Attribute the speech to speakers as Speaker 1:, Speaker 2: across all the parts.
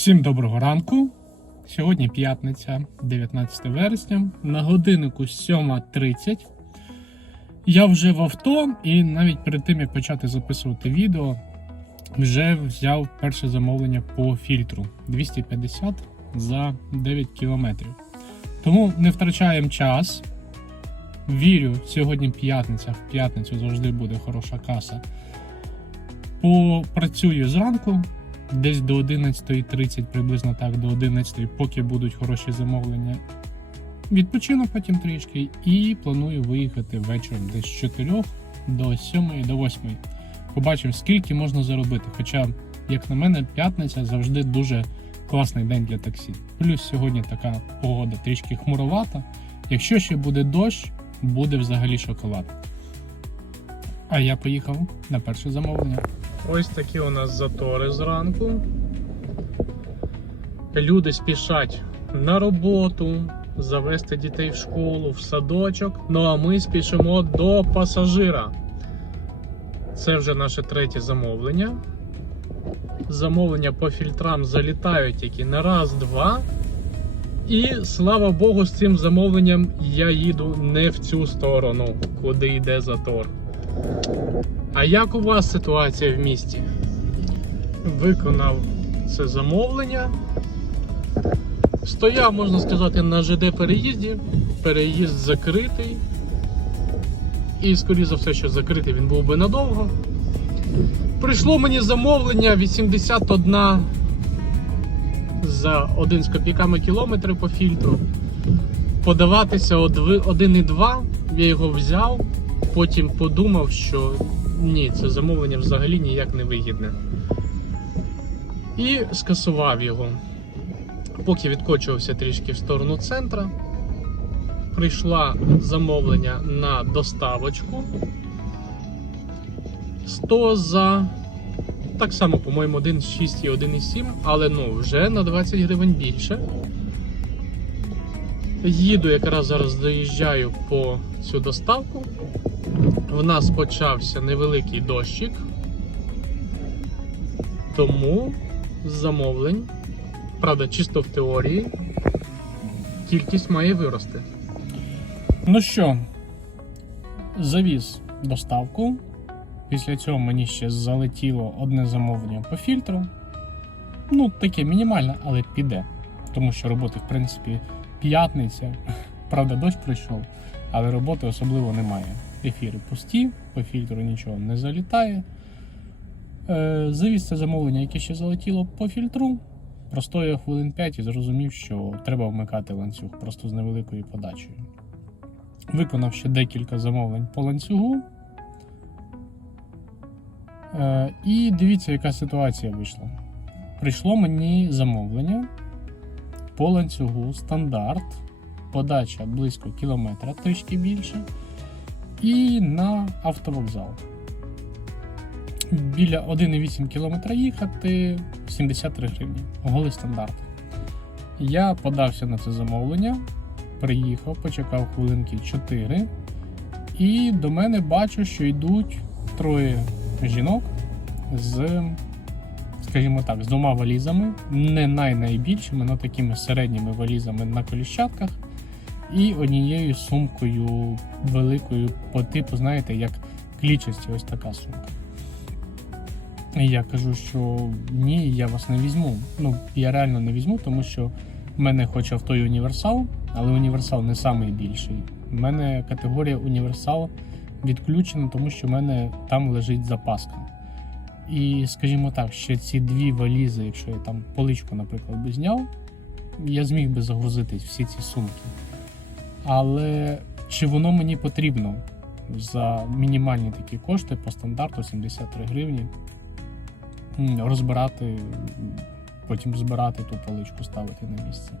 Speaker 1: Всім доброго ранку. Сьогодні п'ятниця, 19 вересня. На годиннику 7.30. Я вже в авто, і навіть перед тим як почати записувати відео, вже взяв перше замовлення по фільтру 250 за 9 кілометрів. Тому не втрачаємо час. Вірю, сьогодні п'ятниця, в п'ятницю завжди буде хороша каса. Попрацюю зранку, десь до 11.30, приблизно так, до 11, поки будуть хороші замовлення. Відпочину потім трішки і планую виїхати вечором десь з 4 до 7 до 8. Побачив, скільки можна заробити. Хоча, як на мене, п'ятниця завжди дуже класний день для таксі. Плюс сьогодні така погода трішки хмуровата. Якщо ще буде дощ, буде взагалі шоколад. А я поїхав на перше замовлення. Ось такі у нас затори зранку. Люди спішать на роботу, завести дітей в школу, в садочок. Ну а ми спішимо до пасажира. Це вже наше третє замовлення. Замовлення по фільтрам залітають тільки на раз-два. І слава Богу, з цим замовленням я їду не в цю сторону, куди йде затор. А як у вас ситуація в місті? Виконав це замовлення. Стояв, можна сказати, на ЖД переїзді. Переїзд закритий. І, скоріше за все, що закритий він був би надовго. Прийшло мені замовлення 81 за 1 з копійками кілометри по фільтру. Подаватися 1,2, я його взяв, потім подумав, що ні, це замовлення взагалі ніяк не вигідне. І скасував його. Поки відкочувався трішки в сторону центра, прийшла замовлення на доставочку 100 за так само, по-моєму, 1,6 і 1,7, але ну вже на 20 гривень більше. Їду якраз зараз доїжджаю по цю доставку. В нас почався невеликий дощик, тому з замовлень, правда, чисто в теорії, кількість має вирости. Ну що, завіз доставку. Після цього мені ще залетіло одне замовлення по фільтру. Ну, таке мінімальне, але піде. Тому що роботи, в принципі, п'ятниця. Правда, дощ прийшов, але роботи особливо немає. Ефіри пусті, по фільтру нічого не залітає. Е, Завіз це замовлення, яке ще залетіло по фільтру. Простояв хвилин 5 і зрозумів, що треба вмикати ланцюг просто з невеликою подачею. Виконав ще декілька замовлень по ланцюгу. Е, І дивіться, яка ситуація вийшла. Прийшло мені замовлення по ланцюгу стандарт, подача близько кілометра, трішки більше, і на автовокзал. Біля 1,8 км їхати 73 гривні. Голий стандарт. Я подався на це замовлення, приїхав, почекав хвилинки 4, і до мене бачу, що йдуть троє жінок з, скажімо так, з двома валізами, не най-найбільшими, але такими середніми валізами на коліщатках, і однією сумкою великою по типу, знаєте, як клічасті, ось така сумка. І я кажу, що ні, я вас не візьму. Ну, я реально не візьму, тому що в мене хоч авто і універсал, але універсал не найбільший. У мене категорія універсал відключена, тому що в мене там лежить запаска. І, скажімо так, ще ці дві валізи, якщо я там поличку, наприклад, би зняв, я зміг би загрузити всі ці сумки. Але чи воно мені потрібно за мінімальні такі кошти по стандарту 73 гривні розбирати, потім збирати ту поличку, ставити на місце.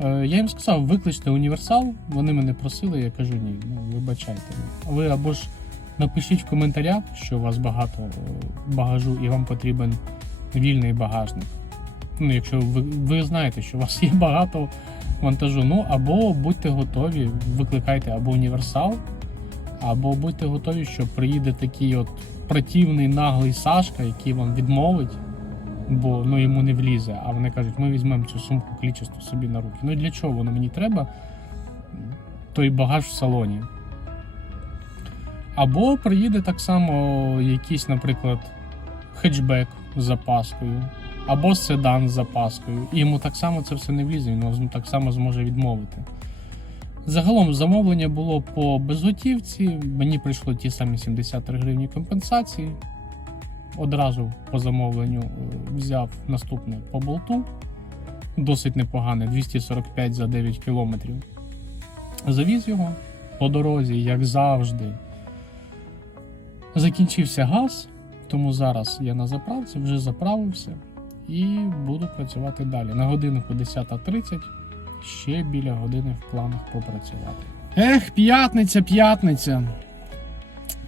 Speaker 1: Е, Я їм сказав, викличте універсал. Вони мене просили, я кажу, ні, ну вибачайте. Ви або ж напишіть в коментарях, що у вас багато е, багажу і вам потрібен вільний багажник. Ну, якщо ви, ви знаєте, що у вас є багато вантажу, ну або будьте готові, викликайте або універсал, або будьте готові, що приїде такий от противний наглий Сашка, який вам відмовить. бо ну, йому не влізе. А вони кажуть, ми візьмемо цю сумку клічасту собі на руки. Ну для чого воно мені треба? Той багаж в салоні. Або приїде так само якийсь, наприклад, хетчбек з запаскою, або седан з запаскою. І йому так само це все не влізе, він його так само зможе відмовити. Загалом замовлення було по безготівці. Мені прийшло ті самі 73 гривні компенсації. Одразу по замовленню е, взяв наступне по болту. Досить непогане, 245 за 9 кілометрів. Завіз його по дорозі, як завжди. Закінчився газ, тому зараз я на заправці, вже заправився і буду працювати далі. На годинку 10.30 ще біля години в планах попрацювати. Ех, п'ятниця, п'ятниця.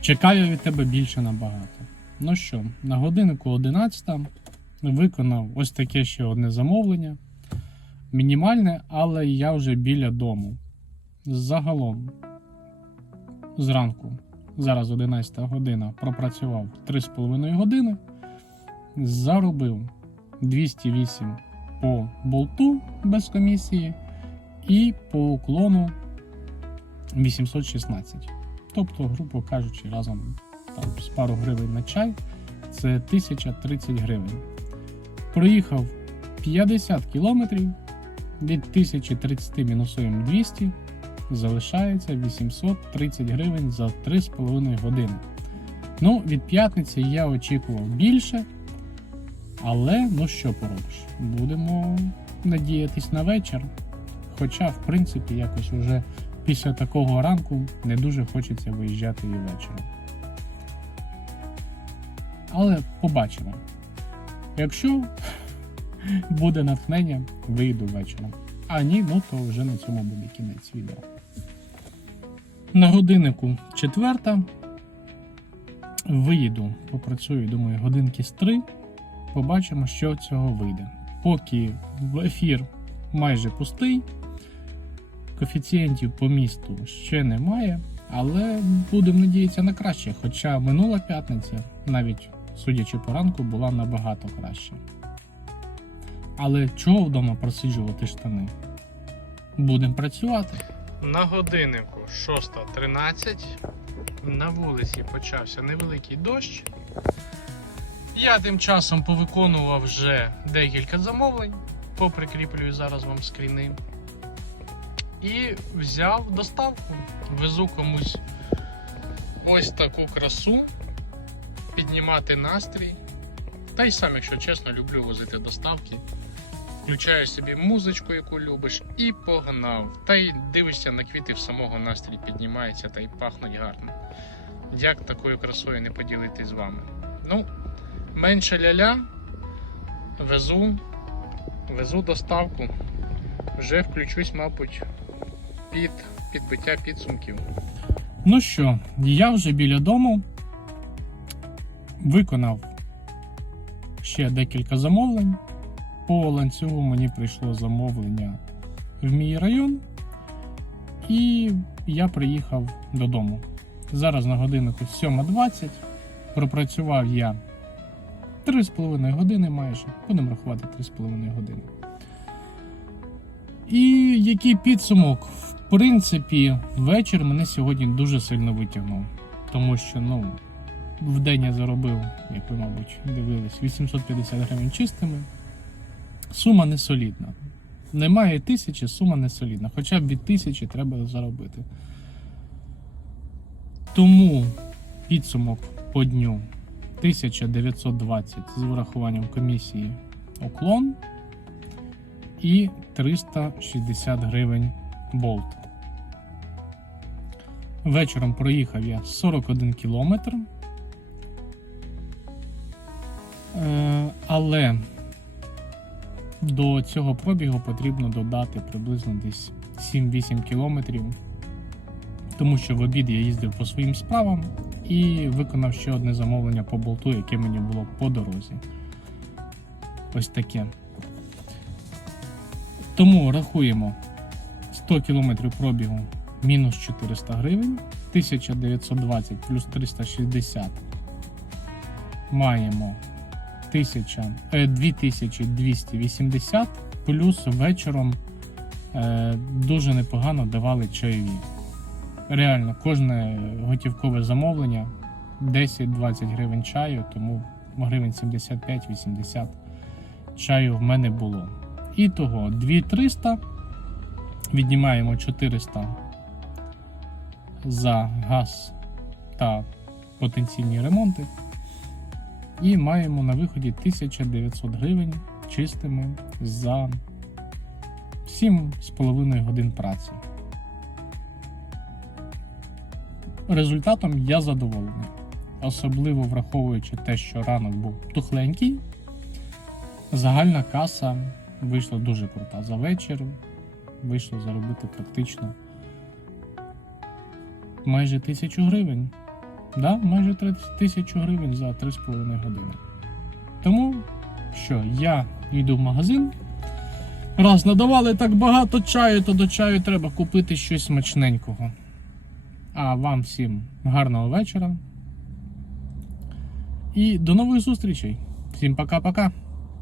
Speaker 1: Чекаю від тебе більше набагато. Ну що, на годиннику 11 виконав ось таке ще одне замовлення. Мінімальне, але я вже біля дому. Загалом, зранку, зараз 11 година, пропрацював 3,5 години, заробив 208 по болту без комісії і по уклону 816. Тобто, грубо кажучи, разом там, з пару гривень на чай це 1030 гривень. Проїхав 50 кілометрів, від 1030 мінусуємо 200, залишається 830 гривень за 3,5 години. Ну, від п'ятниці я очікував більше, але ну що поробиш, будемо надіятись на вечір. Хоча, в принципі, якось уже після такого ранку не дуже хочеться виїжджати і вечором. Але побачимо. Якщо буде натхнення, вийду вечором. А ні, ну то вже на цьому буде кінець відео. На годиннику четверта. Виїду, попрацюю, думаю, годинки з три. Побачимо, що цього вийде. Поки ефір майже пустий, коефіцієнтів по місту ще немає, але будемо надіятися на краще. Хоча минула п'ятниця, навіть судячи по ранку, була набагато краще. Але чого вдома просиджувати штани? Будемо працювати. На годиннику 6.13. На вулиці почався невеликий дощ. Я тим часом повиконував вже декілька замовлень, поприкріплюю зараз вам скріни. І взяв доставку. Везу комусь ось таку красу, піднімати настрій. Та й сам, якщо чесно, люблю возити доставки. Включаю собі музичку, яку любиш, і погнав. Та й дивишся на квіти в самого настрій піднімається та й пахнуть гарно. Як такою красою не поділитись з вами? Ну, менше ля-ля, везу, везу доставку. Вже включусь, мабуть, під підбиття підсумків. Ну що, я вже біля дому виконав ще декілька замовлень. По ланцюгу мені прийшло замовлення в мій район, і я приїхав додому. Зараз на годиннику 7.20. Пропрацював я 3,5 години майже. Будемо рахувати 3,5 години. І який підсумок? В принципі, вечір мене сьогодні дуже сильно витягнув. Тому що, ну, в день я заробив, як ви, мабуть, дивились, 850 гривень чистими. Сума не солідна. Немає тисячі, сума не солідна. Хоча б від тисячі треба заробити. Тому підсумок по дню 1920 з врахуванням комісії уклон і 360 гривень болт. Вечором проїхав я 41 кілометр. Е, Але до цього пробігу потрібно додати приблизно десь 7-8 кілометрів, тому що в обід я їздив по своїм справам і виконав ще одне замовлення по болту, яке мені було по дорозі. Ось таке. Тому рахуємо 100 км пробігу мінус 400 гривень, 1920 плюс 360 маємо 1000, е, 2280, плюс вечором е, дуже непогано давали чайові. Реально, кожне готівкове замовлення 10-20 гривень чаю, тому гривень 75-80 чаю в мене було. І того 2300, віднімаємо 400 за газ та потенційні ремонти. І маємо на виході 1900 гривень чистими за 7,5 годин праці. Результатом я задоволений, особливо враховуючи те, що ранок був тухленький. Загальна каса вийшла дуже крута. За вечір вийшло заробити практично майже тисячу гривень. Да, майже 30 тисячу гривень за 3,5 години. Тому що я йду в магазин. Раз надавали так багато чаю, то до чаю треба купити щось смачненького. А вам всім гарного вечора. І до нових зустрічей. Всім пока-пока.